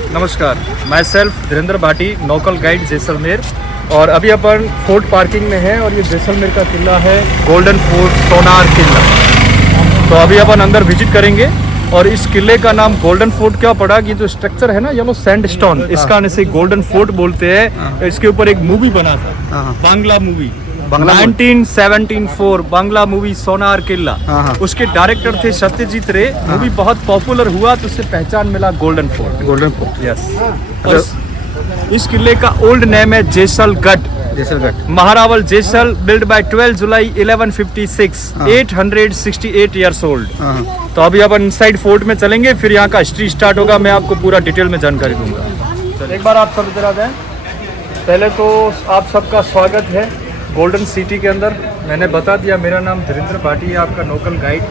नमस्कार, मैं self Dhirendra Bhati, local guide Jaisalmer. और अभी अपन फोर्ट पार्किंग में है और ये जैसलमेर का किला है गोल्डन फोर्ट सोनार किला। तो अभी अपन अंदर विजिट करेंगे। और इस किले का नाम गोल्डन फोर्ट क्या पड़ा कि जो स्ट्रक्चर है ना येलो सैंडस्टोन, इसका इसे गोल्डन फोर्ट बोलते हैं। इसके ऊपर एक मूवी बना था, बांग्ला मूवी 1974 बांग्ला मूवी सोनार किला। उसके डायरेक्टर थे सत्यजीत रे। मूवी बहुत पॉपुलर हुआ तो उससे पहचान मिला golden fort. Golden fort, yes. इस किले का ओल्ड नेम है जैसलगढ़। महारावल जैसल, बिल्ड बाय 12 जुलाई 1156, 868 ईयर्स ओल्ड। तो अभी अपन इनसाइड फोर्ट में चलेंगे, फिर यहाँ का हिस्ट्री स्टार्ट होगा। मैं आपको पूरा डिटेल में जानकारी दूंगा। एक बार आप सब इधर आ जाएं। पहले तो आप सबका स्वागत है गोल्डन सिटी के अंदर। मैंने बता दिया, मेरा नाम धीरेन्द्र भाटी है, आपका लोकल गाइड।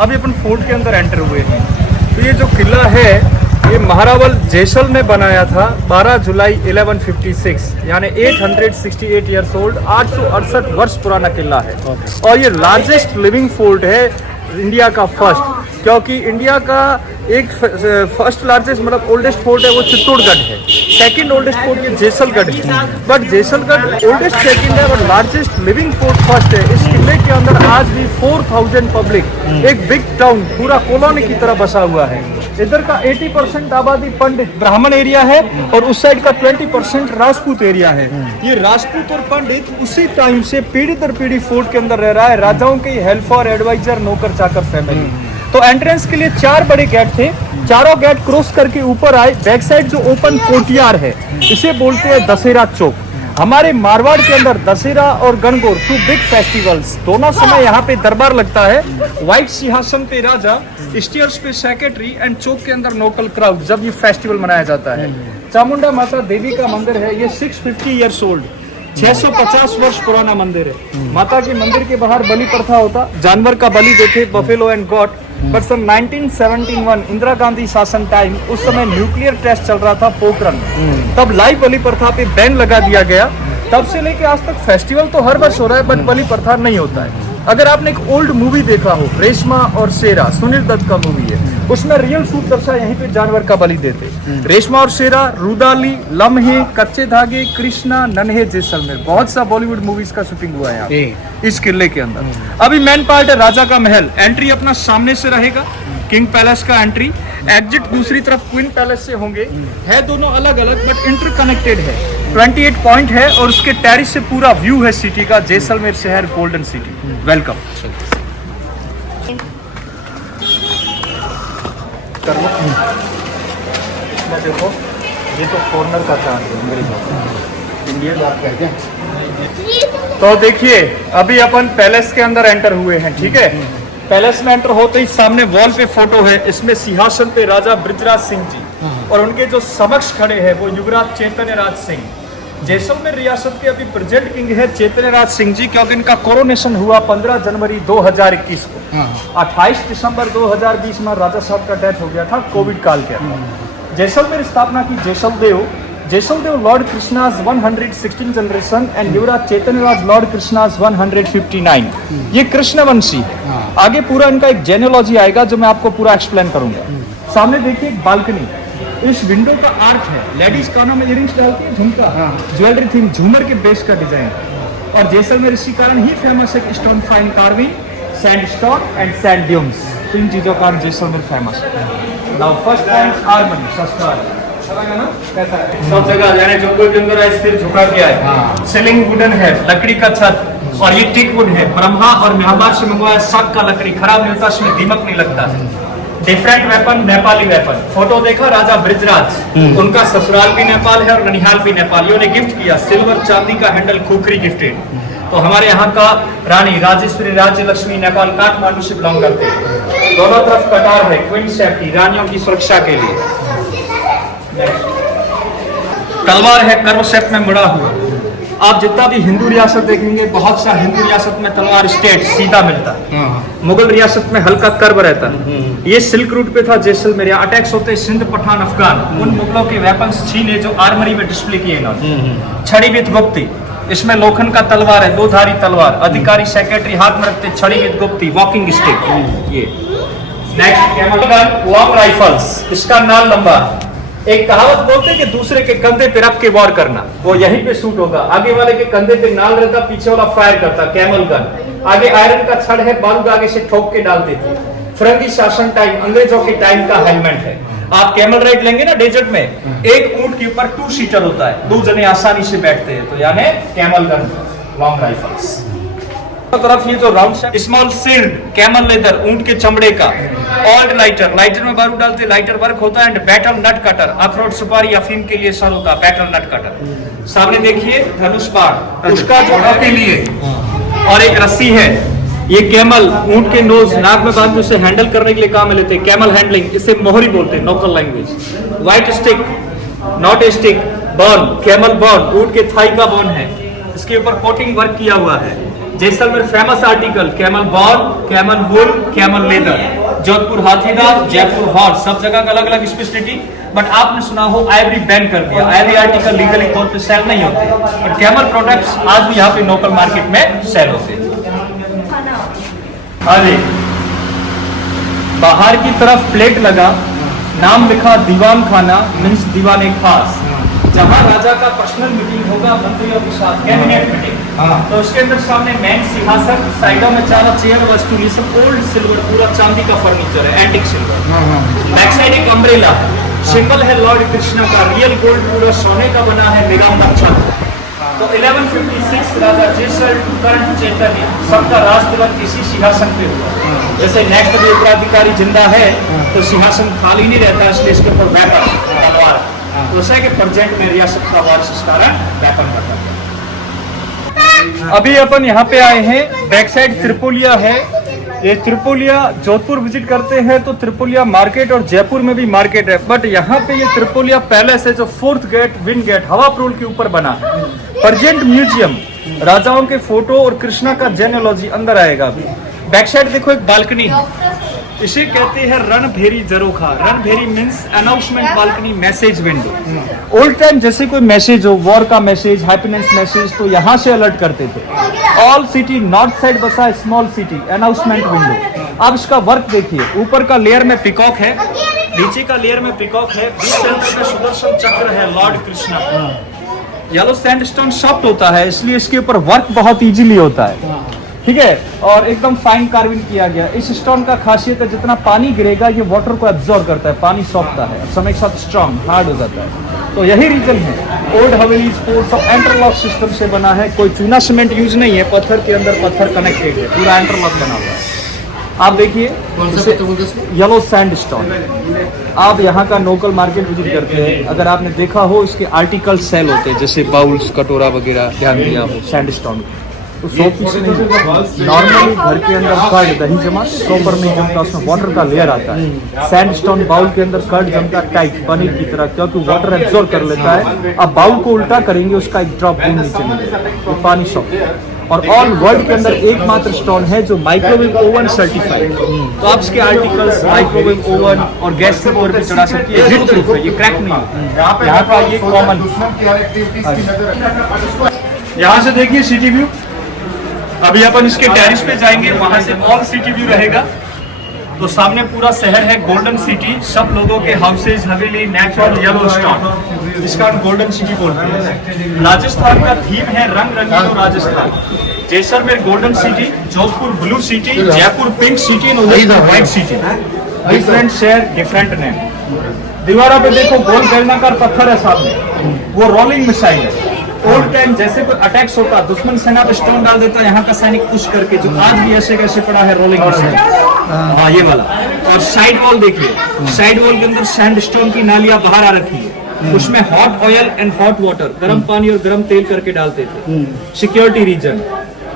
अभी अपन फोर्ट के अंदर एंटर हुए हैं। तो ये जो किला है ये महारावल जैसल ने बनाया था 12 जुलाई 1156, यानी 868 ईयर्स ओल्ड, 868 वर्ष पुराना किला है। और ये लार्जेस्ट लिविंग फोर्ट है इंडिया का फर्स्ट, क्योंकि इंडिया का एक फर्स्ट लार्जेस्ट मतलब ओल्डेस्ट फोर्ट है वो चित्तौड़गढ़ है। सेकंड ओल्डेस्ट फोर्ट ये जैसलगढ़ है, बट जैसलगढ़ ओल्डेस्ट सेकंड है और लार्जेस्ट लिविंग फोर्ट फर्स्ट है। इस किले के अंदर आज भी 4000 पब्लिक, एक बिग टाउन पूरा कॉलोनी की तरह बसा हुआ है। इधर का 80% आबादी पंडित ब्राह्मण एरिया है और उस साइड का 20% राजपूत एरिया है। ये राजपूत और पंडित उसी टाइम से पीढ़ी दर पीढ़ी फोर्ट के अंदर रह रहा है। राजाओं के हेल्पर, एडवाइजर, नौकर चाकर फैमिली। तो एंट्रेंस के लिए 4 बड़े गेट थे। चारों गेट क्रॉस करके ऊपर आए। बैक साइड जो ओपन कोर्टयार्ड है इसे बोलते हैं दशहरा चौक। हमारे मारवाड़ के अंदर दशहरा और गणगौर 2 बिग फेस्टिवल्स, दोनों समय यहाँ पे दरबार लगता है। व्हाइट सिंहासन पे राजा, स्टेयर्स पे सेक्रेटरी एंड चौक के अंदर लोकल क्राउड जब ये फेस्टिवल मनाया जाता है। चामुंडा माता देवी का मंदिर है, ये 650 ईयर्स ओल्ड, 650 वर्ष पुराना मंदिर है। माता के मंदिर के बाहर बलि प्रथा होता, जानवर का बलि देते, बफेलो एंड गॉट। बट सन 1971 इंदिरा गांधी शासन टाइम, उस समय न्यूक्लियर टेस्ट चल रहा था पोखरण, तब लाइव बलि प्रथा पे बैन लगा दिया गया। तब से लेके आज तक फेस्टिवल तो हर वर्ष हो रहा है, बट बलि प्रथा नहीं होता है। अगर आपने एक ओल्ड मूवी देखा हो, रेशमा और शेरा, सुनील दत्त का मूवी है, उसमें रियल शूट दर्शा यहीं पे जानवर का बलि देते। रेशमा और शेरा, रुदाली, लम्हे, कच्चे धागे, कृष्णा, नन्हे, जैसलमेर, बहुत सा बॉलीवुड मूवीज का शूटिंग हुआ है यहाँ इस किले के अंदर। अभी मेन पार्ट है राजा का महल। एंट्री अपना सामने से रहेगा, किंग पैलेस का एंट्री। एग्जिट दूसरी तरफ क्वीन पैलेस से होंगे। है दोनों अलग अलग बट इंटरकनेक्टेड है। 28 पॉइंट है और उसके टेरिस से पूरा व्यू है सिटी का, जैसलमेर शहर, गोल्डन सिटी। वेलकम। देखो ये तो कॉर्नर का चांद है मेरे इंडियन बात कहते हैं। तो देखिए अभी अपन पैलेस के अंदर एंटर हुए हैं, ठीक है। पैलेस में एंटर होते ही सामने वॉल पे फोटो है, इसमें सिंहासन पे राजा बृजराज सिंह जी और उनके जो समक्ष खड़े हैं वो युवराज चैतन्य राज सिंह। जैसलमेर रियासत के अभी प्रेजेंट किंग है चैतन्य राज सिंह जी, क्योंकि इनका कोरोनेशन हुआ 15 जनवरी 2021 को। 28 दिसंबर 2020 में राजा साहब का डेथ हो गया था कोविड काल के अंदर। जैसलमेर स्थापना की Jaisaldev lord Krishna's 116 generation and Yuvraj Chaitanya Raj lord Krishna's 159। ये कृष्णवंशी। आगे पूरा इनका एक जेनेलॉजी आएगा जो मैं आपको पूरा एक्सप्लेन करूंगा। सामने देखिए एक बालकनी, इस विंडो का आर्च है। लेडीज कानों में इयरिंग्स डालती है, झुमका, ज्वेलरी थीम, झूमर के बेस का डिजाइन। और जैसलमेर इसी कारण ही फेमस है, stone fine carving, sandstone and sand dunes, 3 चीजों का जैसलमेर फेमस है। नाउ फर्स्ट पॉइंट हार्मनी, संस्कार। सब जगह यानी जंगल के अंदर स्थिर झुका गया है। सीलिंग वुडन है, लकड़ी का छत, और ये टिक वुड है, ब्रह्मा और म्यांमार से मंगवाया साग का लकड़ी, खराब नहीं होता, इसमें दीमक नहीं लगता है। Different weapon, Nepali weapon. Photo देखा राजा बृजराज, उनका ससुराल भी नेपाल है और ननिहाल भी नेपाल। उन्हें गिफ्ट किया सिल्वर चांदी का हैंडल खोखरी गिफ्टेड। तो हमारे यहाँ का रानी राजेश्वरी राज्य लक्ष्मी नेपाल काठमांडू से बिलोंग करते हैं। दोनों तरफ कटार है, क्वीन सेफ्टी, रानियों की सुरक्षा के लिए। तलवार है कर्व शेप में मुड़ा हुआ। आप जितना भी हिंदू रियासत देखेंगे, बहुत सा हिंदू रियासत में तलवार स्ट्रेट सीधा मिलता है। मुगल रियासत में हल्का कर्व रहता है। ये सिल्क रूट पे था जैसलमेर। अटैक्स होते सिंध, पठान, अफगान, उन मुगलों के वेपन्स छीने जो आर्मरी में डिस्प्ले किए इन्होंने। छड़ी विद गुप्ती, इसमें लोखंड का तलवार है, 2 धारी तलवार। अधिकारी सेक्रेटरी हाथ में रखते छड़ी विद गुप्ती, वॉकिंग स्टिक। ये next camel gun, long rifles, इसका नाल लंबा। एक कहावत बोलते हैं कि दूसरे के कंधे पे रख के वॉर करना, वो यहीं पे शूट होगा। आगे वाले के कंधे पे नाल रहता, पीछे वाला फायर करता, कैमल गन। आगे आयरन का छड़ है, बारूद आगे से ठोक के डालते थे। फिरंगी शासन टाइम, अंग्रेजों के टाइम का हेलमेट है। आप कैमल राइड लेंगे ना डेजर्ट में, एक ऊंट के ऊपर 2 सीटर होता है, 2 जने आसानी से बैठते हैं, तो यानी कैमल गन, लॉन्ग राइफल्स। तरफ ये जो round small sealed camel leather, ऊंट के चमड़े का। ओल्ड लाइटर, लाइटर में बारूद डालते, लाइटर वर्क होता है। एंड बैटल नट कटर, अखरोट सुपारी अफीम के लिए सर होता है, बैटल नट कटर। सामने देखिए धनुष बाण, उसका जोड़ा के लिए, और एक रस्सी है। ये कैमल ऊंट के नोज नाक में बांध उसे हैंडल करने के लिए काम में लेते हैं, कैमल हैंडलिंग, इसे मोहरी बोलते हैं local language. White stick, not a stick, bone, camel bone, ऊंट के थाई का बॉन है, इसके ऊपर कोटिंग वर्क किया हुआ है। Jaisalmer famous article, camel bone, camel wool, camel leather. Jodhpur हाथीदार, जयपुर हॉर्स, सब जगह का अलग अलग स्पेशलिटी। बट आपने सुना हो आइवरी बैन कर दिया, आइवरी आर्टिकल लीगली तौर पे सेल नहीं होते, बट कैमल प्रोडक्ट्स आज भी यहाँ पे लोकल मार्केट में सेल होते हैं। अरे बाहर की तरफ प्लेट लगा, नाम लिखा दीवान खाना, मीन्स दीवाने खास, जहां राजा का पर्सनल मीटिंग होगा मंत्रियों के साथ, कैबिनेट मीटिंग। तो उसके अंदर सामने मैन सिंहासन, साइडों में 4 चेयर वस्तु, ये सब ओल्ड सिल्वर, पूरा चांदी का फर्नीचर है, एंटिक सिल्वर। बैक साइड एक अम्ब्रेला, सिंबल है लॉर्ड कृष्णा का, रियल गोल्ड पूरा सोने का बना है, निगाम छत। तो 1156 राजा जयसल टू करंट चैतन्य, सबका राज तिलक इसी सिंहासन पे हुआ। जैसे नेक्स्ट भी उत्तराधिकारी जिंदा है तो सिंहासन खाली नहीं रहता, इसलिए इसके ऊपर वेपन, तलवार, तो ऐसा है कि प्रेजेंट में रियासत का वारिस इस कारण वेपन रखा गया। अभी अपन यहाँ पे आए हैं, बैक साइड त्रिपोलिया है। ये त्रिपोलिया जोधपुर विजिट करते हैं तो त्रिपोलिया मार्केट और जयपुर में भी मार्केट है, बट यहाँ पे ये त्रिपोलिया पैलेस है जो 4th गेट, विंड गेट, हवा प्रोल के ऊपर बना है। प्रेजेंट म्यूजियम, राजाओं के फोटो और कृष्णा का जेनेलॉजी अंदर आएगा। अभी बैक साइड देखो एक बालकनी है, इसे कहते हैं रणभेरी जरोखा। रणभेरी means announcement balcony, message window. Old time जैसे कोई मैसेज हो, वॉर का मैसेज, हैप्पीनेस मैसेज, तो यहाँ से अलर्ट करते थे। ऑल सिटी नॉर्थ साइड बसा स्मॉल सिटी, अनाउंसमेंट विंडो। अब इसका वर्क देखिए, ऊपर का लेयर में पिकॉक है, नीचे का लेयर में पिकॉक है, बीच सेंटर में सुदर्शन चक्र है Lord Krishna. Yellow sandstone soft होता है, इसलिए इसके ऊपर वर्क बहुत इजीली होता है, ठीक है, और एकदम फाइन कार्विंग किया गया। इस स्टोन का खासियत है जितना पानी गिरेगा ये वाटर को एब्जॉर्ब करता है, पानी सॉफ्टता है, समय के साथ स्ट्रॉन्ग हार्ड हो जाता है। तो यही रीजन है। ओल्ड हवेली फोर्ट सब इंटरलॉक सिस्टम से बना है, कोई चूना सीमेंट यूज नहीं है, पत्थर के अंदर पत्थर कनेक्टेड है, पूरा इंटरलॉक बना हुआ है। आप देखिए येलो सैंडस्टोन। आप यहाँ का लोकल मार्केट विजिट करते हैं, अगर आपने देखा हो इसके आर्टिकल सेल होते हैं, जैसे बाउल्स, कटोरा वगैरह, ध्यान दिया हो सैंडस्टोन, तो 100 पीस नहीं, नॉर्मली घर के अंदर कर्ड दही जमा प्रॉपर नहीं जमता, उसमें वाटर का लेयर आता है। सैंडस्टोन बाउल के अंदर कर्ड जमता टाइट पनीर की तरह, क्योंकि वाटर एब्जॉर्ब कर लेता है। अब बाउल को उल्टा करेंगे, उसका एक ड्रॉप भी नीचे मिलेगा, तो पानी सॉफ्ट। और ऑल वर्ल्ड के अंदर एकमात्र स्टोन है जो माइक्रोवेव ओवन सर्टिफाइड। तो आप इसके आर्टिकल्स माइक्रोवेव ओवन और गैस के ऊपर भी चढ़ा सकते हैं, हिट प्रूफ है, ये क्रैक नहीं है। यहाँ का ये कॉमन। यहाँ से देखिए सिटी व्यू। अभी अपन इसके टेरिस पे जाएंगे, वहां से ऑल सिटी व्यू रहेगा। तो सामने पूरा शहर है, गोल्डन सिटी, सब लोगों के हाउसेज, हवेली, नेचुरल येलो स्टोन, इसका गोल्डन सिटी बोलते हैं। राजस्थान का थीम है रंग रंगीन Rajasthan. Jaisalmer golden city, Jodhpur blue city, Jaipur pink city, white city. Different शहर, डिफरेंट नेम। दीवारों पे देखो गोल बेलनाकार पत्थर है सामने, वो रोलिंग मिसाइल है। ओल्ड टाइम जैसे कोई अटैक्स होता, दुश्मन सेना पे स्टोन डाल देता, यहाँ का सैनिक पुश करके, जो आज भी ऐसे कैसे पड़ा है रोलिंग मिसाइल। हाँ ये वाला। और साइड वॉल देखिए, साइड वॉल के अंदर सैंडस्टोन की नालियां बाहर आ रखी है, उसमें hot oil and hot water, गर्म पानी और गर्म तेल करके डालते थे। सिक्योरिटी रीजन,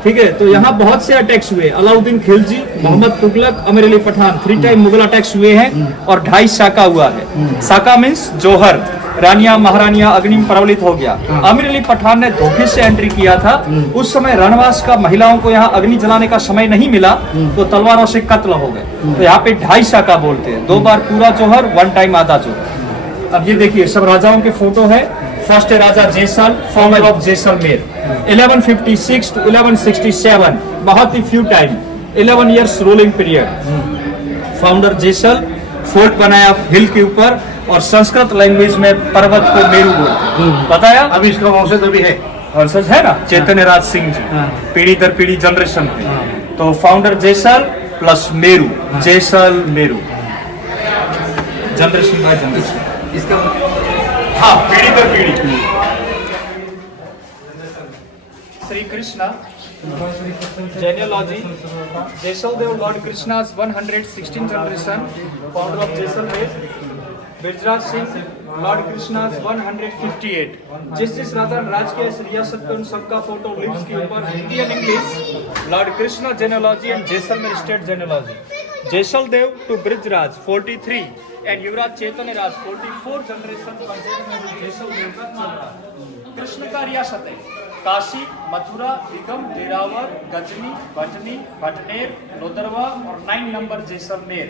ठीक है। तो यहाँ बहुत से अटैक्स हुए, अलाउद्दीन खिलजी, मोहम्मद तुगलक, अमीर अली पठान, 3 टाइम मुगल अटैक्स हुए हैं, और 2.5 साका हुआ है। साका मीन्स जोहर, रानिया महारानिया अग्निम प्रवलित हो गया। अमीर अली पठान ने धोखे से एंट्री किया था, उस समय रणवास का महिलाओं को यहाँ अग्नि जलाने का समय नहीं मिला, तो तलवारों से कत्ल हो गए। तो यहाँ पे 2.5 साका बोलते हैं, 2 बार पूरा जोहर, 1 टाइम आधा जोहर। अब ये देखिए सब राजाओं के फोटो है। फर्स्ट है राजा Jaisal, founder of Jaisalmer, 1156 to 1167, बहुत ही few time, 11 years ruling period. Founder Jaisal, fort बनाया हिल के ऊपर, और संस्कृत लैंग्वेज में पर्वत को मेरू बोलते हैं। बताया? अभी इसका वंशज अभी है, वंशज है ना, चैतन्य राज सिंह जी, पीढ़ी दर पीढ़ी जनरेशन पे। तो founder Jesal plus Meru, Jesal Meru, generation by generation, इसका हाँ पीढ़ी दर पीढ़ी। Shri Krishna genealogy, Jaisaldev Lord Krishna's 116th generation, founder of Jaisalmer, Birjraj Singh Lord Krishna's 158। जिस जिस राजा राज के इस रियासत पे उन सबका फोटो लिप्स के ऊपर Hindi and English. Lord Krishna genealogy and Jaisalmer state genealogy. Jaisaldev to Brijraj 43 and Yuvraj Chaitanya Raj 44 generation Jaisaldev का चल रहा है। कृष्ण का रियासत है काशी, मथुरा, दिगम, देरावर, गजनी, भटनी, भटनेर, लोदरवा और 9 number Jaisalmer.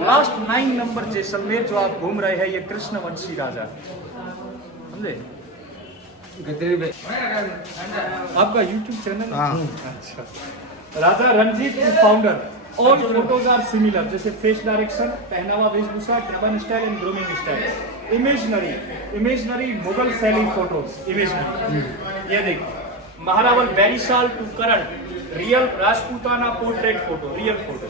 Last 9 number Jaisalmer जो आप घूम रहे हैं ये कृष्णवंशी राजा, समझे? आपका YouTube चैनल? अच्छा। राजा Ranjit founder. All photos are similar, जैसे फेस डायरेक्शन, पहनावा, वेशभूषा, turban style and grooming style. Imaginary Mughal शैली फोटोज, इमेजनरी। ये देखिए Maharawal Bairisal to Karan, real Rajputana portrait photo, real photo.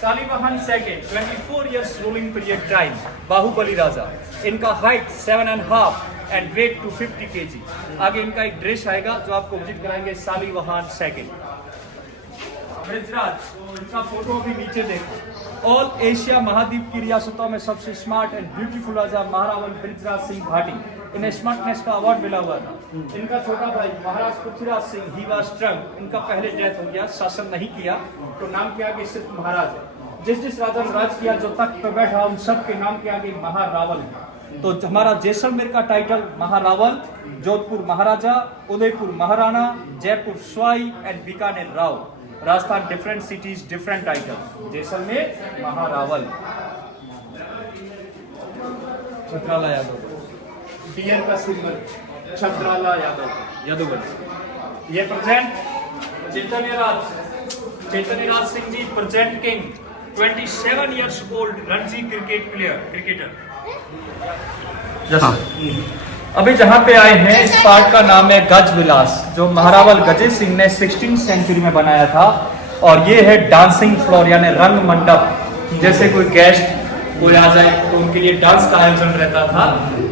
Salivahan second 24 years ruling period time, Bahubali राजा। इनका हाइट 7.5 एंड वेट 250 kg। आगे इनका एक ड्रेस आएगा जो आपको विजिट कराएंगे। सालिवाहन सेकंड। ब्रिजराज, इनका फोटो अभी नीचे देखो। ऑल एशिया महाद्वीप की रियासतों में सबसे स्मार्ट एंड ब्यूटीफुल राजा महारावल ब्रिजराज सिंह भाटी, इन्हें स्मार्टनेस का अवार्ड मिला हुआ था। इनका छोटा भाई महाराज Prithviraj Singh, he was trunk, इनका पहले डेथ हो गया, शासन नहीं किया तो नाम के आगे सिर्फ महाराज है। जिस जिस राजा ने राज किया जो तख्त पर बैठा उन सब के नाम के आगे महारावल है। तो हमारा जैसलमेर का title Maharawal, Jodhpur Maharaja, Udaipur Maharana, Jaipur Sawai and Bikaner Rao. Rajasthan different cities different title. Jaisalmer Maharawal. Chhatrala Yadav, deer का सिंबल छत्राला यादव, यादवगढ़। ये present Chaitanya Raj Singh ji, present king, 27 years old, Ranji cricket player, cricketer. अभी जहाँ पे आए हैं इस पार्ट का नाम है गज विलास, जो महारावल गजे सिंह ने 16th सेंचुरी में बनाया था। और ये है डांसिंग फ्लोर यानी रंग मंडप। जैसे कोई गेस्ट कोई आ जाए तो उनके लिए डांस का आयोजन रहता था।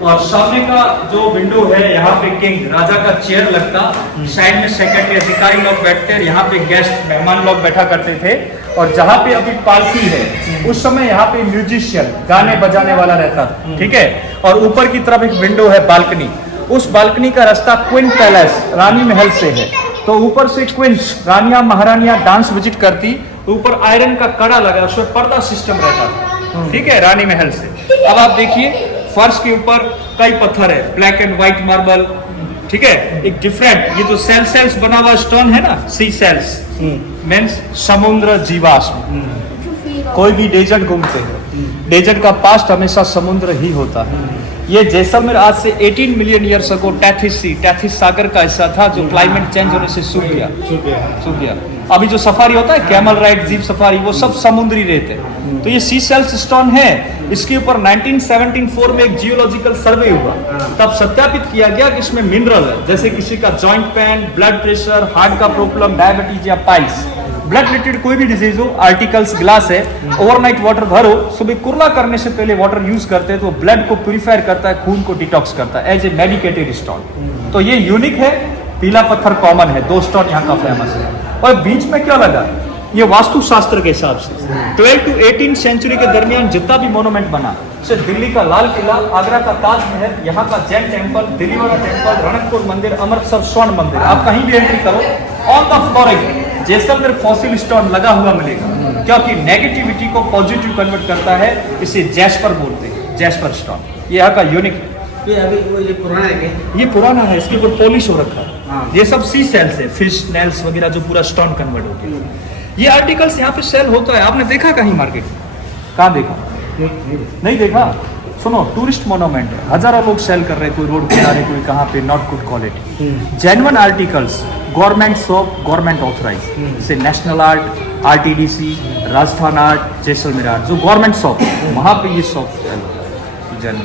और सामने का जो विंडो है यहाँ पे किंग राजा का चेयर लगता, साइड में सेक्रेटरी अधिकारी लोग बैठते हैं, यहाँ पे गेस्ट मेहमान लोग बैठा करते थे। और जहाँ पे अभी पालकी है उस समय यहाँ पे म्यूजिशियन गाने बजाने वाला रहता था, ठीक है। और ऊपर की तरफ एक विंडो है बालकनी, उस बालकनी का रास्ता क्वीन पैलेस रानी महल से है। तो ऊपर से क्वींस रानियां महारानियां डांस विजिट करती, तो ऊपर आयरन का कड़ा लगा, उसमें पर्दा सिस्टम रहता था, ठीक है, रानी महल से। अब आप देखिए फर्श के ऊपर कई पत्थर है, ब्लैक एंड व्हाइट मार्बल, ठीक है। एक डिफरेंट ये जो सेल्स बना हुआ स्टोन है ना, सी सेल्स मीन्स समुद्र जीवाश्म। कोई भी डेजर्ट घूमते हैं, डेजर्ट का पास्ट हमेशा समुद्र ही होता है। ये जैसलमेर आज से 18 मिलियन ईयर्स अगो टैथिस सागर का हिस्सा था जो क्लाइमेट चेंज होने से सूख गया। अभी जो सफारी होता है कैमल राइड, जीप सफारी, वो सब समुद्री रहते हैं। तो ये सी सेल्स स्टोन है। इसके ऊपर 1974 में एक जियोलॉजिकल सर्वे हुआ, तब सत्यापित किया गया कि इसमें मिनरल है, जैसे किसी का joint pain, blood pressure, heart का प्रॉब्लम, डायबिटीज या पाइल्स, ब्लड रिलेटेड कोई भी डिजीज हो। आर्टिकल्स ग्लास है, ओवरनाइट वाटर भरो, सुबह कुर्ला करने से पहले वाटर यूज करते हैं तो ब्लड को प्यूरिफायर करता है, खून को डिटॉक्स करता है एज ए मेडिकेटेड स्टोन। तो ये यूनिक है। पीला पत्थर कॉमन है, 2 स्टोन यहाँ का फेमस है। और बीच में क्या लगा, ये वास्तु शास्त्र के हिसाब से 12 to 18 सेंचुरी के दरमियान जितना भी मोनूमेंट बना, जैसे दिल्ली का लाल किला, आगरा का ताजमहल, यहाँ का जैन टेम्पल, दिल्ली वाला टेम्पल, रणकपुर मंदिर, अमृतसर स्वर्ण मंदिर, आप कहीं भी एंट्री करो on the flooring Jaisalmer fossil stone लगा हुआ मिलेगा, क्योंकि नेगेटिविटी को पॉजिटिव कन्वर्ट करता है। इसे जैस्पर बोलते हैं, जैस्पर स्टोन। ये यहाँ का यूनिक है। ये पुराना है क्या? ये पुराना है, इसके ऊपर पॉलिश हो रखा है। ये सब सी सेल्स है, फिश नेल्स वगैरह जो पूरा स्टोन कन्वर्ट हो गया। ये आर्टिकल्स यहाँ पे सेल होता है, आपने देखा कहीं मार्केट में? कहाँ देखा? नहीं देखा। सुनो, टूरिस्ट मोनूमेंट है, हजारों लोग सेल कर रहे हैं, कोई रोड किनारे, कोई कहाँ पे, not good quality. Genuine articles government shop, government authorise, जैसे national art, RTDC, Rajasthan art, Jaisalmer art, जो गवर्नमेंट शॉप वहाँ पे ये शॉप सेल होता है। जैन।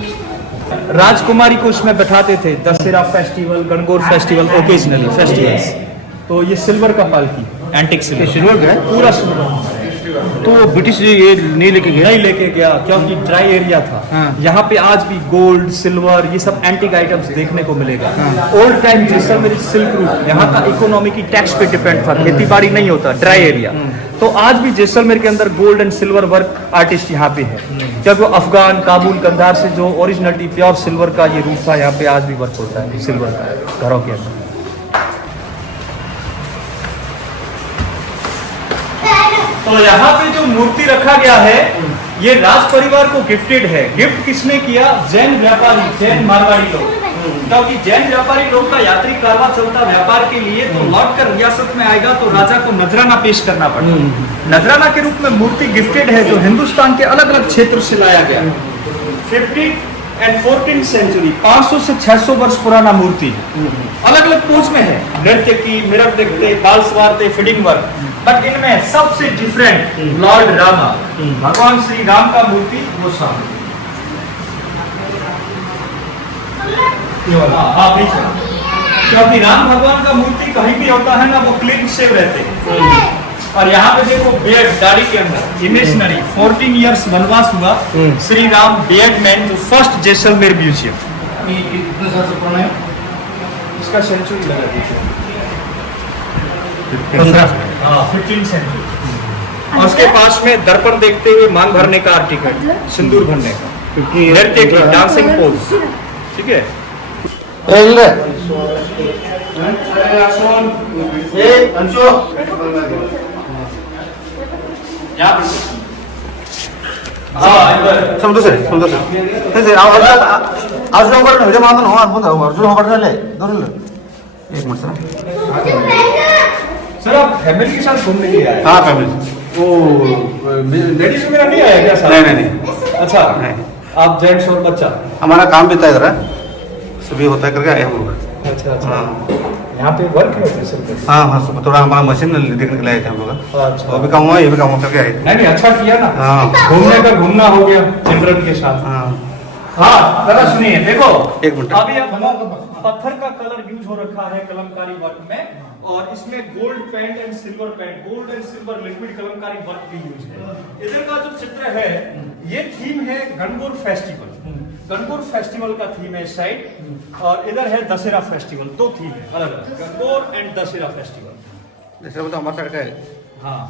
राजकुमारी को उसमें बैठाते थे, Dussehra festival, Gangaur festival, occasionally festivals. तो ये सिल्वर का पालकी, एंटिक सिल्वर का है? पूरा सिल्वर। तो ब्रिटिश ये नहीं लेके गया? नहीं लेके गया क्योंकि ड्राई एरिया था। यहाँ पे आज भी गोल्ड, सिल्वर, ये सब एंटिक आइटम्स देखने को मिलेगा। Old time Jaisalmer silk route, यहाँ का इकोनॉमी की टैक्स पे डिपेंड था, खेती बाड़ी नहीं होता, ड्राई एरिया। तो आज भी जैसलमेर के अंदर gold and silver work artist यहाँ पे है, क्योंकि अफगान, काबुल, कंधार से जो ओरिजिनलिटी प्योर सिल्वर का ये रूप था, यहाँ पे आज भी वर्क होता है सिल्वर का घरों के अंदर। तो यहाँ पे जो मूर्ति रखा गया है ये राज परिवार को गिफ्टेड है। गिफ्ट किसने किया? जैन व्यापारी, जैन मारवाड़ी लोग। क्योंकि जैन व्यापारी लोग का यात्री कारवां चलता व्यापार के लिए, तो लौट कर रियासत में आएगा तो राजा को नजराना पेश करना पड़ता। नजराना के रूप में मूर्ति गिफ्टेड है, जो हिंदुस्तान के अलग अलग क्षेत्र से लाया गया। 15th and 14th सेंचुरी, 500 से 600 वर्ष पुराना मूर्ति, अलग अलग पोज में है। नृत्य की, मिरर देखते, बाल सवारते, फिटिंग वर्क। बट इनमें सबसे डिफरेंट लॉर्ड रामा, भगवान श्री राम का मूर्ति वो सामने। क्योंकि राम भगवान का मूर्ति कहीं भी होता है ना, वो क्लीन शेव रहते हैं। और यहाँ पे देखो बियर्ड, दाढ़ी के अंदर इमेजिनरी 14 इयर्स वनवास हुआ श्री राम बियर्ड मैन, जो फर्स्ट जैसलमेर म्यूजियम। कितने साल से पुराना है? इसका सेंचुरी लगा दीजिए, 15th सेंचुरी। और उसके पास में दर्पण देखते हुए मांग भरने का आर्टिकल, सिंदूर भरने का, क्योंकि नृत्य की, डांसिंग पोज। ठीक है, समझो सर, समझो सर। आज होगा ना, वीडियो मारना हो, अर्जुन होगा ले, दोनों ले। एक मिनट सर आप फैमिली के साथ घूमने के लिए आए? हाँ फैमिली। वो लेडीज वगैरह नहीं आया क्या साथ? नहीं। अच्छा नहीं, आप जेंट्स और बच्चा? हमारा काम भी था इधर, सुबह होता है करके आए हम लोग। अच्छा। यहाँ पे वर्क है सर? हाँ, सुबह थोड़ा हमारा मशीन देखने के लिए आए थे हम लोग। अच्छा, वो भी काम हुआ, ये भी काम हुआ करके आए। नहीं अच्छा किया ना। हाँ, घूमने का घूमना हो गया चिल्ड्रन के साथ। हाँ जरा सुनिए, देखो एक मिनट। अभी पत्थर का कलर यूज हो रखा है कलमकारी वर्क में, और इसमें gold paint and silver paint, gold and silver liquid Kalamkari work भी यूज है। इधर का जो चित्र है, ये थीम है गणगौर फेस्टिवल। गणगौर फेस्टिवल का थीम है इस साइड, और इधर है दशहरा फेस्टिवल। दो थीम है अलग अलग, गणगौर एंड दशहरा फेस्टिवल। जैसे तो हमारे साइड का है। हाँ,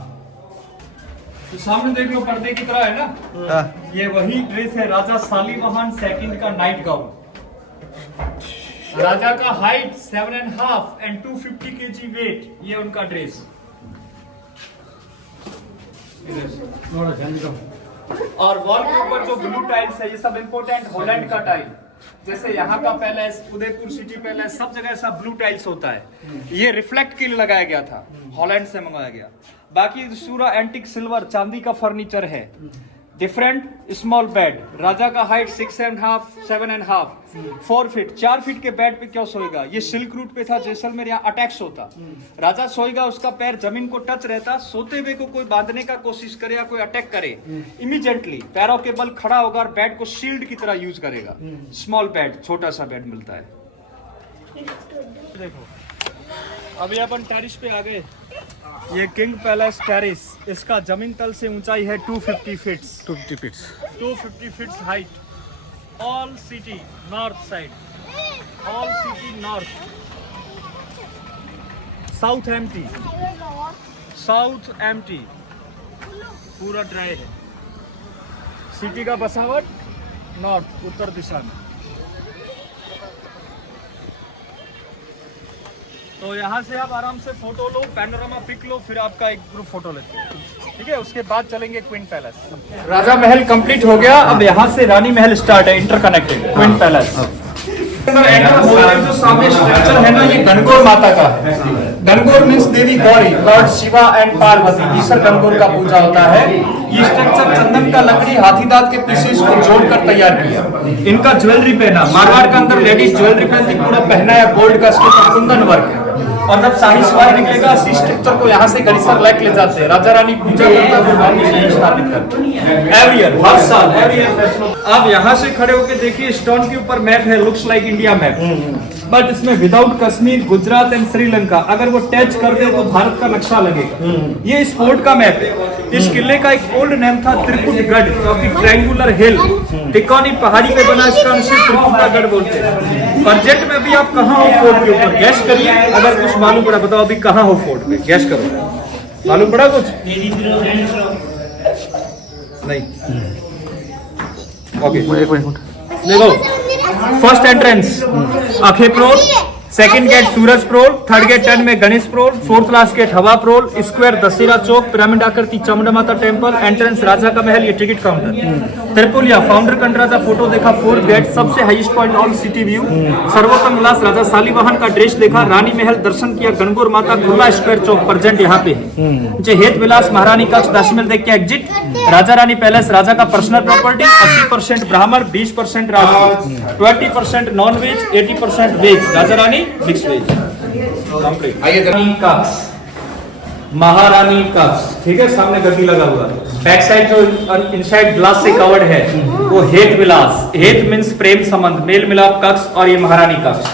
तो सामने देख लो, पर्दे की तरह है ना, ये वही ड्रेस है राजा शालीवाहन सेकंड का नाइट गाउन। राजा का हाइट 7.5 एंड 250 kg वेट, ये उनका ड्रेस। और वॉल के ऊपर जो ब्लू टाइल्स है, ये सब इंपोर्टेंट हॉलैंड का टाइल। जैसे यहाँ का पैलेस, उदयपुर सिटी पैलेस, सब जगह ऐसा ब्लू टाइल्स होता है। ये रिफ्लेक्ट के लिए लगाया गया था, हॉलैंड से मंगाया गया। बाकी पूरा एंटिक सिल्वर, चांदी का फर्नीचर है। डिफरेंट स्मॉल बेड, राजा का हाइट 6.5, 7.5, 4 फीट, 4 फीट के बेड पे क्यों सोएगा? ये सिल्क रूट पे था जैसलमेर, यहाँ अटैक्स होता। राजा सोएगा, उसका पैर जमीन को टच रहता, सोते हुए को कोई बांधने का कोशिश करे या कोई अटैक करे, इमीडिएटली पैरों के बल खड़ा होगा और बेड को शील्ड की तरह यूज करेगा। स्मॉल बेड, छोटा सा बेड मिलता है। देखो अभी अपन टेरिस पे आ गए। ये किंग पैलेस टेरिस, इसका जमीन तल से ऊंचाई है 250 feets. 250 feets height. All city north side, all city north, south empty, south empty, पूरा ड्राई है। सिटी का बसावट नॉर्थ, उत्तर दिशा में। तो यहाँ से आप आराम से फोटो लो, पैनोरामा पिक लो, फिर आपका एक ग्रुप फोटो लेते हैं। ठीक है, उसके बाद चलेंगे क्वीन पैलेस। राजा महल कंप्लीट हो गया, अब यहाँ से रानी महल स्टार्ट है, इंटरकनेक्टेड क्वीन पैलेस। जो सामने स्ट्रक्चर है ना, ये गणगौर माता का है। गणगौर मीन्स देवी गौरी, लॉर्ड शिवा एंड पार्वती, ईश्वर गणगौर का पूजा होता है। ये स्ट्रक्चर चंदन का लकड़ी, हाथी दांत के पीसेस को जोड़कर तैयार किया। इनका ज्वेलरी पहना, मारवाड़ के अंदर लेडीज ज्वेलरी पहनती, पूरा पहना है गोल्ड का, इसके ऊपर कुंदन वर्क है। और जब शाही सवारी निकलेगा श्री स्ट्रक्चर को यहाँ से गणेशर लेक ले जाते हैं, राजा रानी पूजा करता है, भगवान को यहीं स्थापित करते हैं एवरी ईयर, हर साल एवरी ईयर फेस्टिवल। आप यहाँ से खड़े होकर देखिए, स्टोन के ऊपर मैप है, looks like India map, but इसमें विदाउट कश्मीर, गुजरात एंड श्रीलंका, अगर वो टच कर दे तो भारत का नक्शा लगेगा। ये इस फोर्ट का मैप है। इस किले का एक ओल्ड नेम था त्रिकुटगढ़, क्योंकि ट्रायंगुलर हिल, तिकोनी पहाड़ी पे बना, इसका नाम त्रिकुटागढ़ बोलते हैं। प्रेजेंट में भी आप कहाँ हो फोर्ट के ऊपर, गैस करिए। अगर कुछ मालूम पड़ा बताओ अभी कहाँ हो फोर्ट पे, गैस करो। मालूम पड़ा कुछ? नहीं। ओके, देखो, फर्स्ट एंट्रेंस आखे प्रोल, सेकंड गेट सूरज प्रोल, थर्ड गेट 10 में गणेश प्रोल, फोर्थ लास्ट गेट हवा प्रोल, स्क्वायर दशहरा चौक, पिरामिड आकृति चामुंडा माता टेम्पल, एंट्रेंस राजा का महल, ये टिकट काउंटर। त्रिपुलिया फाउंडर कंट्राजा फोटो देखा, फोर्थ गेट सबसे highest point all city view, सर्वोत्तम विलास राजा शालीवाहन का ड्रेस देखा, रानी महल दर्शन किया, गणगौर माता, खुला स्क्वायर चौक प्रेजेंट यहाँ पे है। जे हेत विलास महारानी कक्ष 10 मील देख के एग्जिट, राजा रानी पैलेस राजा का पर्सनल प्रॉपर्टी, 80% ब्राह्मण, 20% Rajput, 20% non veg, 80% veg, Raja Rani mix veg. कक्ष, महारानी कक्ष, ठीक है, सामने गद्दी लगा हुआ है। बैक साइड जो इनसाइड ग्लास से कवर्ड है वो हेत विलास, हेत मींस प्रेम संबंध, मेल मिलाप कक्ष, और ये महारानी कक्ष।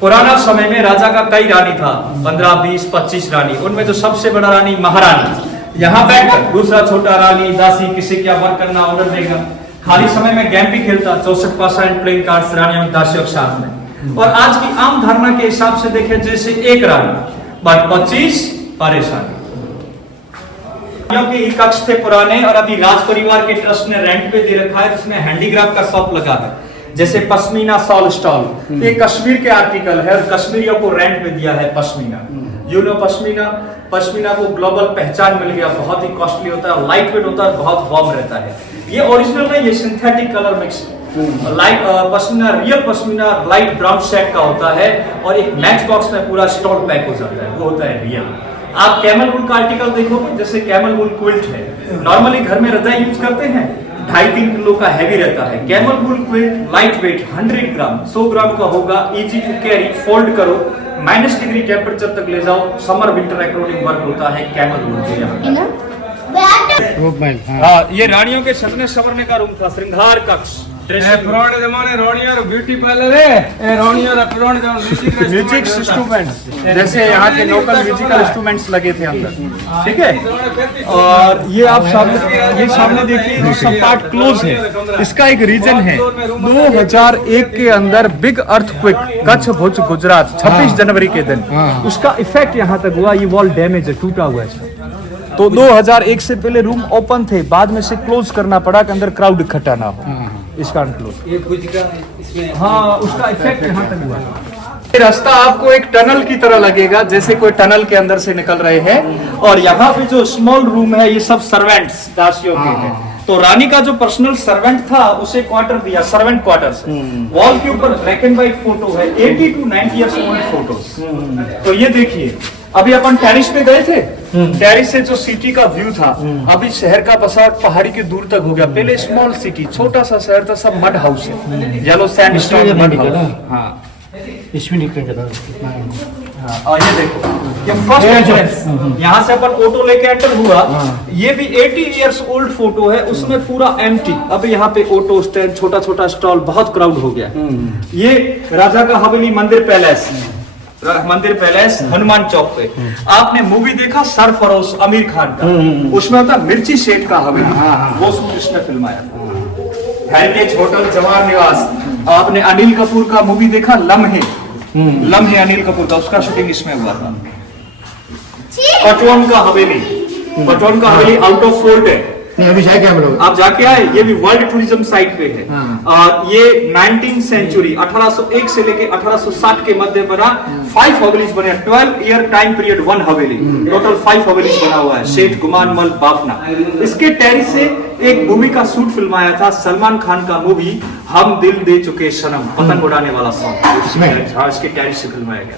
पुराना समय में राजा का कई रानी था, 15, 20, 25 रानी, उनमें जो सबसे बड़ा रानी महारानी, यहाँ बैठकर दूसरा छोटा रानी, दासी, किसी क्या वर्क करना ऑर्डर देगा। खाली समय में गेम भी खेलता, 64 पासा एंड प्लेइंग कार्ड्स, रानियों दासियों के साथ में। और आज की आम धारणा के हिसाब से देखें, जैसे एक रानी बट 25 परेशानी। क्योंकि कक्ष थे पुराने और अभी राज परिवार के ट्रस्ट ने रेंट पे दे रखा है, जिसमें हैंडीक्राफ्ट का शॉप लगा है, जैसे पश्मीना सॉल स्टॉल, ये कश्मीर के आर्टिकल है और कश्मीरियों को रेंट पे दिया है पश्मीना। यू नो पश्मीना को ग्लोबल पहचान मिल गया, बहुत ही कॉस्टली होता है, लाइट वेट होता है, बहुत वार्म रहता है। ये ओरिजिनल नहीं, ये synthetic colour mix, light pashmina, real pashmina light brown shade का होता है और एक मैच बॉक्स में पूरा स्टॉल पैक हो जाता है, वो होता है रियल। आप कैमल वुल का आर्टिकल देखोगे, जैसे कैमल वुल क्विल्ट है, नॉर्मली घर में रजाई यूज करते हैं, 2.5-3 किलो का हैवी रहता है। कैमल वुल क्विल्ट लाइट वेट, 100 ग्राम 100 ग्राम का होगा, इजी टू कैरी, फोल्ड करो, -डिग्री टेम्परेचर तक ले जाओ, समर विंटर अकॉर्डिंग वर्क होता है कैमल वुल के यहाँ। हाँ, ये रानियों के सजने संवरने का रूम था, श्रृंगार कक्ष। पुराने जमाने रोनियर ब्यूटी पार्लर है, रोनियर पुराने जमाने म्यूजिक इंस्ट्रूमेंट्स, जैसे यहाँ के लोकल म्यूजिकल इंस्ट्रूमेंट्स लगे थे अंदर, ठीक है। और ये आप सामने देखिए, जो सब पार्ट क्लोज है, इसका एक रीजन है, 2001 के अंदर बिग अर्थक्वेक कच्छ भुज गुजरात 26 जनवरी के दिन, उसका इफेक्ट यहाँ तक हुआ। ये वॉल डैमेज है, टूटा हुआ है। तो 2001 से पहले रूम ओपन थे, बाद में से क्लोज करना पड़ा कि अंदर क्राउड इकट्ठा ना हो, इसका क्लोज। हाँ, उसका इफेक्ट यहाँ तक हुआ। ये रास्ता आपको एक टनल की तरह लगेगा, जैसे कोई टनल के अंदर से निकल रहे हैं। और यहाँ पे जो स्मॉल रूम है, ये सब सर्वेंट्स, दासियों के हैं। तो रानी का जो पर्सनल सर्वेंट था, उसे क्वार्टर दिया, सर्वेंट क्वार्टर्स। वॉल के ऊपर ब्लैक एंड व्हाइट फोटो है, 80 to 90 इयर्स ओल्ड फोटोज। तो ये देखिए, अभी अपन टेरिस पे गए थे, टेरिस से जो सिटी का व्यू था, अभी शहर का बसावट पहाड़ी के दूर तक हो गया। पहले स्मॉल सिटी, छोटा सा शहर था, सब मड हाउस है, येलो सैंडस्टोन मड हाउस। हाँ, इसमें निकल और ये देखो, ये फर्स्ट एंट्रेंस, यहाँ से अपन ऑटो लेके एंटर हुआ। ये भी 80 इयर्स ओल्ड फोटो है, उसमें पूरा एम्प्टी। अब यहाँ पे ऑटो स्टैंड, छोटा छोटा स्टॉल, बहुत क्राउड हो गया। ये राजा का हवेली मंदिर पैलेस, हनुमान चौक पे। आपने मूवी देखा सरफरोश आमिर खान का, उसमें होता मिर्ची शेख का हवेली, वो शूट इसमें फिल्माया। हेरिटेज होटल जवाहर निवास। आपने अनिल कपूर का मूवी देखा लम्हे, अनिल कपूर का, उसका शूटिंग इसमें हुआ था। पटवन का हवेली आउट ऑफ फोर्ट है, नहीं अभी जाके हम लोग, आप जाके आए, ये भी वर्ल्ड टूरिज्म साइट पे है। और ये 19th सेंचुरी 1801 से लेके 1860 के मध्य बना, 5 हवेलीज बने, 12 ईयर टाइम पीरियड, 1 हवेली, टोटल 5 हवेलीज बना हुआ है। शेठ गुमान मल बाफना। इसके टेरिस से एक मूवी का शूट फिल्माया था, सलमान खान का मूवी हम दिल दे चुके सनम, पतंग उड़ाने वाला सॉन्ग, इसके टेरिस से फिल्माया गया।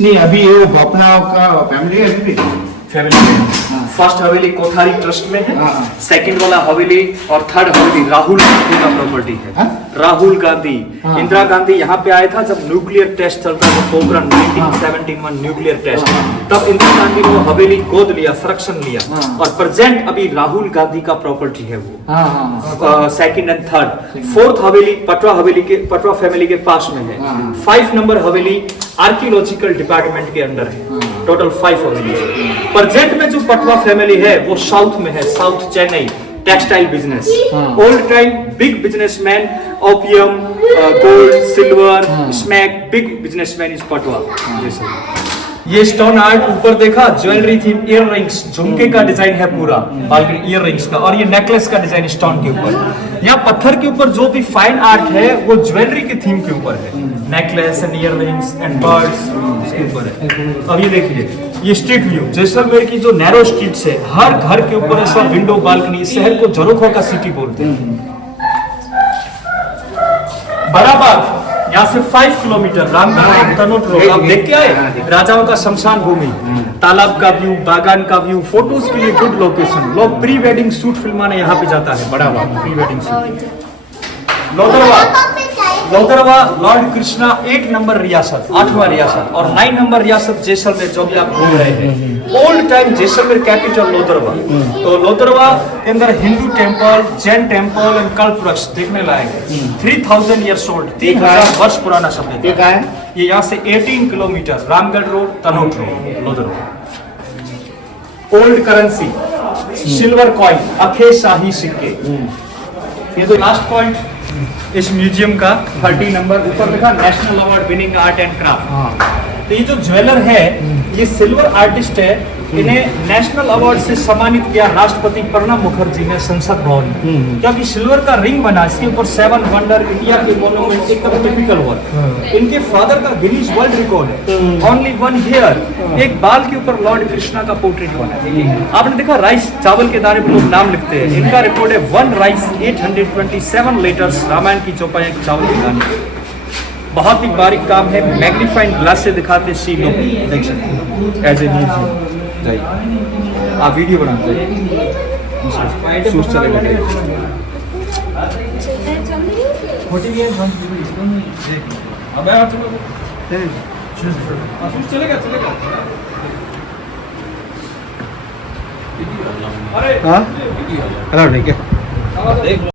नहीं अभी ये बाफना का फैमिली है, फैमिली में। फर्स्ट हवेली कोठारी ट्रस्ट में है, सेकंड वाला हवेली और थर्ड हवेली राहुल गांधी का प्रॉपर्टी है। राहुल गांधी, इंदिरा गांधी यहाँ पे आया था जब न्यूक्लियर टेस्ट चलता था, पोखरण 1971 न्यूक्लियर टेस्ट, तब इंदिरा गांधी ने वो हवेली गोद लिया, फ्रैक्शन लिया, और प्रेजेंट अभी राहुल गांधी का प्रॉपर्टी है वो। Second and third, fourth Haveli Patwa family के पास में है। 5 नंबर हवेली आर्कियोलॉजिकल डिपार्टमेंट के अंदर है। टोटल 5 हवेली है। प्रेजेंट में जो पटवा फैमिली है वो साउथ में है, south Chennai, textile business, old time big businessman, opium, gold, silver, smack, big businessman is Patwa. ये स्टोन आर्ट ऊपर देखा, ज्वेलरी थीम, इयर रिंग्स, झुमके का डिजाइन है पूरा, बाल्कनी इयर रिंग्स का, और ये नेकलेस का डिजाइन स्टोन के ऊपर। यहाँ पत्थर के ऊपर जो भी फाइन आर्ट है वो ज्वेलरी के थीम के ऊपर है, necklace and ear rings and birds इसके ऊपर है। अब ये देखिए, ये स्ट्रीट व्यू जैसलमेर की जो नैरो स्ट्रीट्स है, हर घर के ऊपर ऐसा विंडो बालकनी, शहर को झरोखों का सिटी बोलते हैं। बराबर यहाँ से 5 किलोमीटर रामगढ़ तनोट रोड, आप देख के आए, राजाओं का शमशान भूमि, तालाब का व्यू, बागान का व्यू, फोटोज के लिए गुड लोकेशन। लोग प्री वेडिंग शूट फिल्माने यहाँ पे जाता है, बड़ा बात pre wedding shoot. Lodarva lord Krishna 8 number रियासत, 8वां रियासत, और 9 नंबर रियासत जैसलमेर जो भी आप घूम रहे हैं। Old time Jaisalmer capital Lodarva. तो लोदरवा के अंदर Hindu temple, Jain temple and कल्प वृक्ष देखने लायक है। 3000 ईयर्स ओल्ड, 3000 वर्ष पुराना सभ्यता है। ये यहाँ से 18 kilometre Ramgarh road, Tanot road, Lodarva. Old currency, silver coin, अखे शाही सिक्के। ये तो लास्ट पॉइंट इस म्यूजियम का 30 नंबर, ऊपर लिखा national award winning art and craft. तो ये जो ज्वेलर है ये सिल्वर आर्टिस्ट है, इन्हें नेशनल अवार्ड से सम्मानित किया राष्ट्रपति प्रणब मुखर्जी ने संसद भवन में, क्योंकि सिल्वर का रिंग बना, इसके ऊपर 7 वंडर, इंडिया के मोन्यूमेंट, एकदम टिपिकल वर्क। इनके फादर का गिनीज वर्ल्ड रिकॉर्ड है, ओनली 1 हेयर, एक बाल के ऊपर लॉर्ड कृष्णा का पोर्ट्रेट बना है। आपने देखा राइस, चावल के दाने पे लोग नाम लिखते हैं, इनका रिकॉर्ड है 1 राइस 827 लीटर्स, रामायण की चौपाई चावल के दाने। बहुत ही बारीक काम है, मैग्नीफाइंग ग्लास से दिखाते सी लोग देख सकते हैं एज ए म्यूजियम। जाइए आप वीडियो बना जाइए, शूट चलेगा। हाँ, ठीक है।